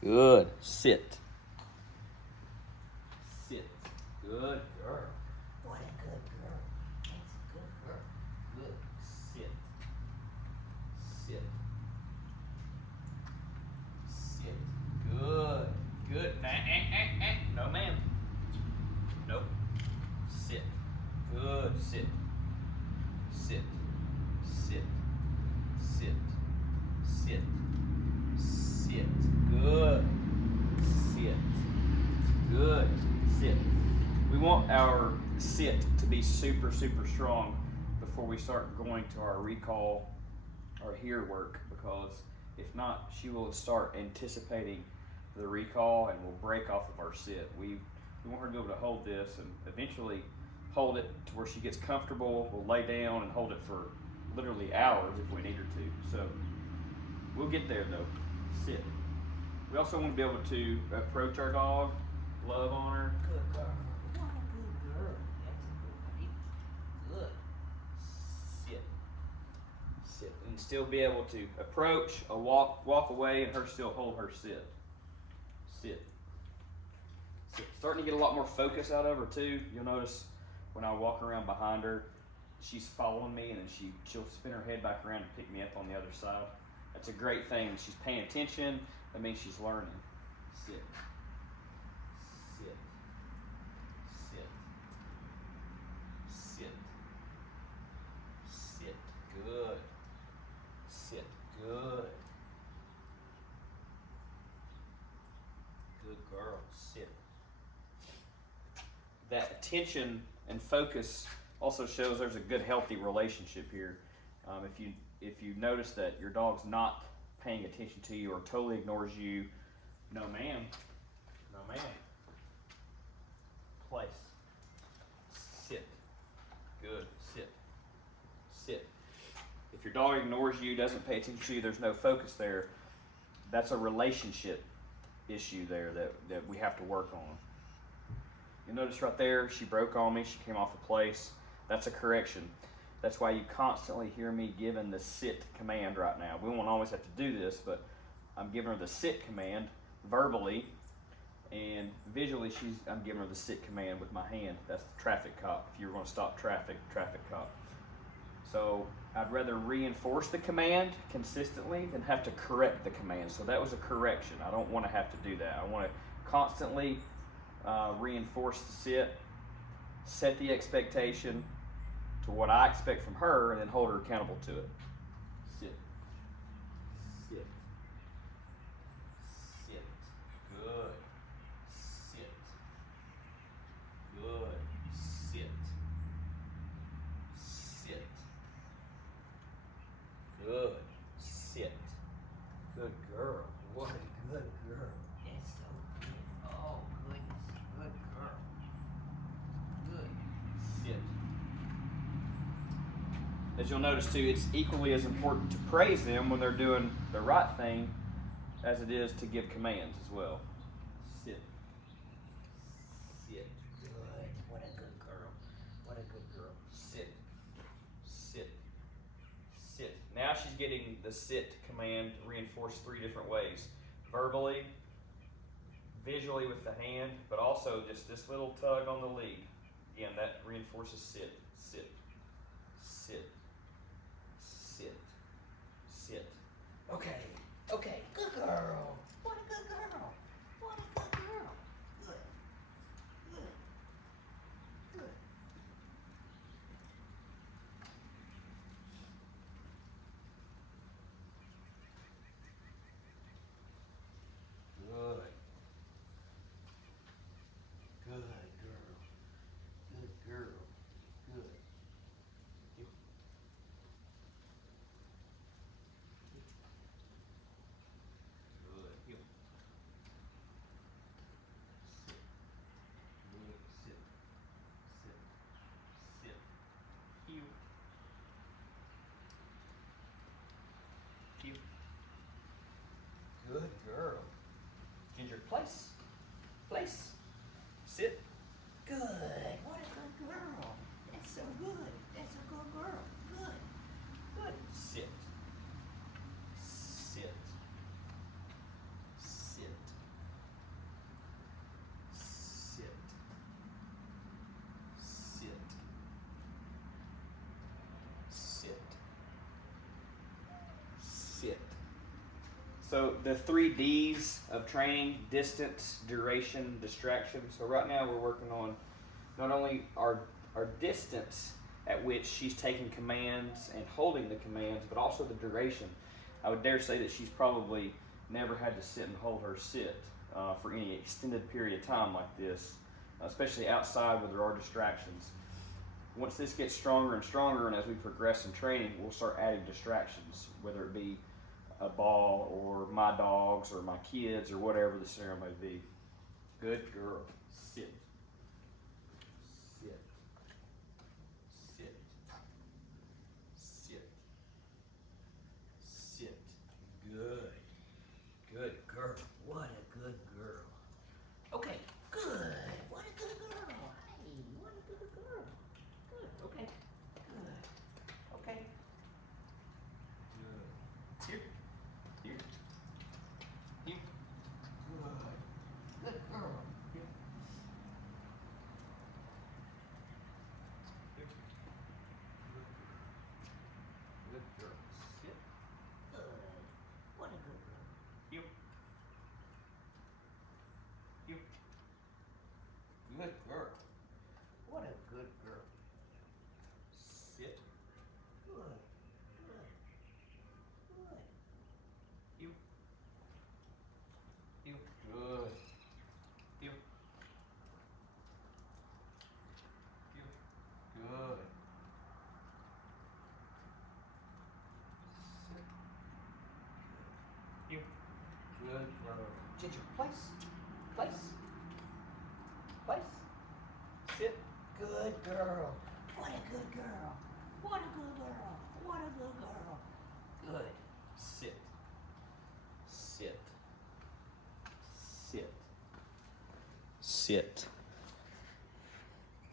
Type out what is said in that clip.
Good. Sit. Sit. Good girl. What a good girl. That's a good girl. Good. Sit. Sit. Sit. Good. Good. No, ma'am. Nope. Sit. Good. Sit. Sit. Sit. Sit. Sit. Sit. Good. Sit. Good. Sit. We want our sit to be super, super strong before we start going to our recall or here work, because if not, she will start anticipating the recall and will break off of our sit. We want her to be able to hold this and eventually hold it to where she gets comfortable. We'll lay down and hold it for literally hours if we need her to. So we'll get there though. Sit. We also want to be able to approach our dog, love on her. Good girl. What a good girl. That's a good one. Good. Sit. Sit. And still be able to approach, walk away, and her still hold her sit. Sit. Sit. Starting to get a lot more focus out of her too. You'll notice when I walk around behind her, she's following me, and then she'll spin her head back around and pick me up on the other side. That's a great thing. She's paying attention. That means she's learning. Sit. Sit. Sit. Sit. Sit. Good. Sit. Good. Good girl. Sit. That attention and focus also shows there's a good, healthy relationship here. If you notice that your dog's not paying attention to you or totally ignores you, no ma'am, no ma'am. Place. Sit. Good. Sit. Sit. If your dog ignores you, doesn't pay attention to you, there's no focus there. That's a relationship issue there that we have to work on. You notice right there, she broke on me, she came off a place. That's a correction. That's why you constantly hear me giving the sit command right now. We won't always have to do this, but I'm giving her the sit command verbally, and visually I'm giving her the sit command with my hand. That's the traffic cop. If you were going to stop traffic cop. So I'd rather reinforce the command consistently than have to correct the command. So that was a correction. I don't want to have to do that. I want to constantly reinforce the sit, set the expectation to what I expect from her, and then hold her accountable to it. Sit. Sit. Sit. Good. Sit. Good. Sit. Sit. Good. Sit. Good girl. What a good girl. That's so good. Oh, goodness. Good girl. Good. Sit. As you'll notice too, it's equally as important to praise them when they're doing the right thing as it is to give commands as well. Sit. Sit. Good. What a good girl. What a good girl. Sit. Sit. Sit. Now she's getting the sit command reinforced 3 different ways. Verbally, visually with the hand, but also just this little tug on the lead. Again, that reinforces sit. Sit. Sit. Sit. Sit. Okay. Okay. Good girl. What a good girl. What a good girl. Good. Good. Good. Good. Good girl. Good girl. Good. You. Good. You. Sit. Good. Sit. Sit. Sit. You. You. Good girl. Ginger, place. Place. Sit. Good. What a good girl. That's so good. That's a good girl. Good. Good. Sit. Sit. Sit. So the 3 Ds of training: distance, duration, distraction. So right now we're working on not only our distance at which she's taking commands and holding the commands, but also the duration. I would dare say that she's probably never had to sit and hold her sit for any extended period of time like this, especially outside where there are distractions. Once this gets stronger and stronger, and as we progress in training, we'll start adding distractions, whether it be a ball or my dogs or my kids or whatever the scenario may be. Good girl. Sit. Sit. Sit. Sit. Sit. Good. Good girl. What a good girl. Okay, good. What a good girl. Hey, what a good girl. Good. Okay. Good. Okay. Good. Here. Here. Here. Good. Good girl. Here. Here. Good girl. Sit. Good. What a good girl. Here. Here. Good girl. What a good girl. Sit. Good. Good. Good. You. You. Good. You. You. Good. Sit. You. Good girl. Ginger, place. Place. Place. Sit. Good girl. What a good girl. What a good girl. What a good girl. Good. Sit. Sit. Sit. Sit.